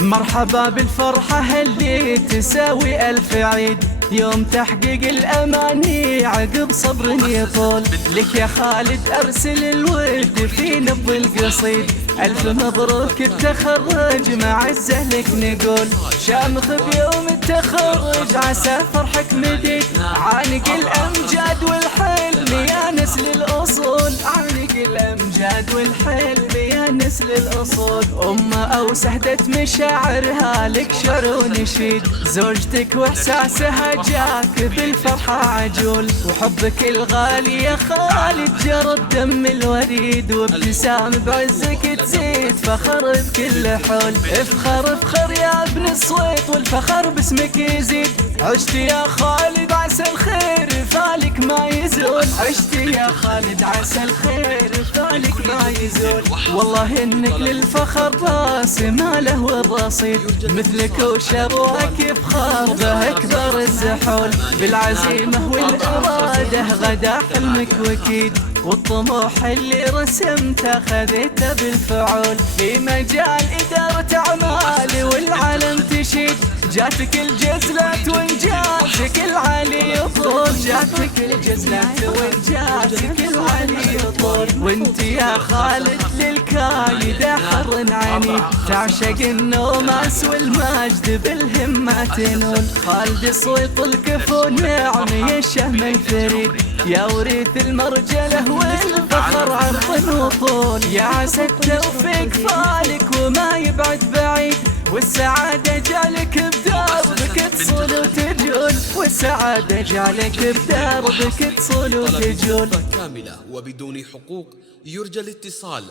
مرحبا بالفرحة اللي تساوي ألف عيد، يوم تحقيق الأماني عقب صبر يطول. لك يا خالد أرسل الود في نبض القصيد، ألف مبروك التخرج مع عزة لك نقول. شامخ بيوم التخرج عسى فرحك مديد، عانق الأمجاد والحلم يا نسل الأصول. عانق الأمجاد والحلم يا نسل الأصول. أو سهدت مشاعرها لك شعر ونشيد، زوجتك وإحساسها جاك بالفرحة عجول. وحبك الغالي يا خالد جرب دم الوريد، وابتسام بعزك تزيد فخر بكل حول. افخر افخر يا ابن الصويت والفخر باسمك يزيد. عشت يا خالد عسى الخير فالك ما يزول. عشت يا خالد عسى الخير فالك ما يزول. والله انك للفخر راس ماله والرصيد، مثلك وشروك يفخر به اكبر الزحول. بالعزيمة والإرادة غدا حلمك وكيد، والطموح اللي رسمته خذيته بالفعول. في مجال إدارة أعمال والعالم تشيد، جاتك الجزلات وانجازك العالي يطول. جاتك الجزلات وانجازك العالي يطول. وانت يا خالد للكايدة حر عنيد، تعشق النوماس والمجد بالهمة تنول. خالد صويط الكفو نعم يا الشهم الفريد، يا وريث المرجلة والفخر عرض وطول. يا عسى التوفيق فالك وما يبعد بعيد، والسعادة جالك بدربك تصول وتجول. والسعادة جالك بدربك تصول وتجول. كاملة وبدون حقوق يرجى الاتصال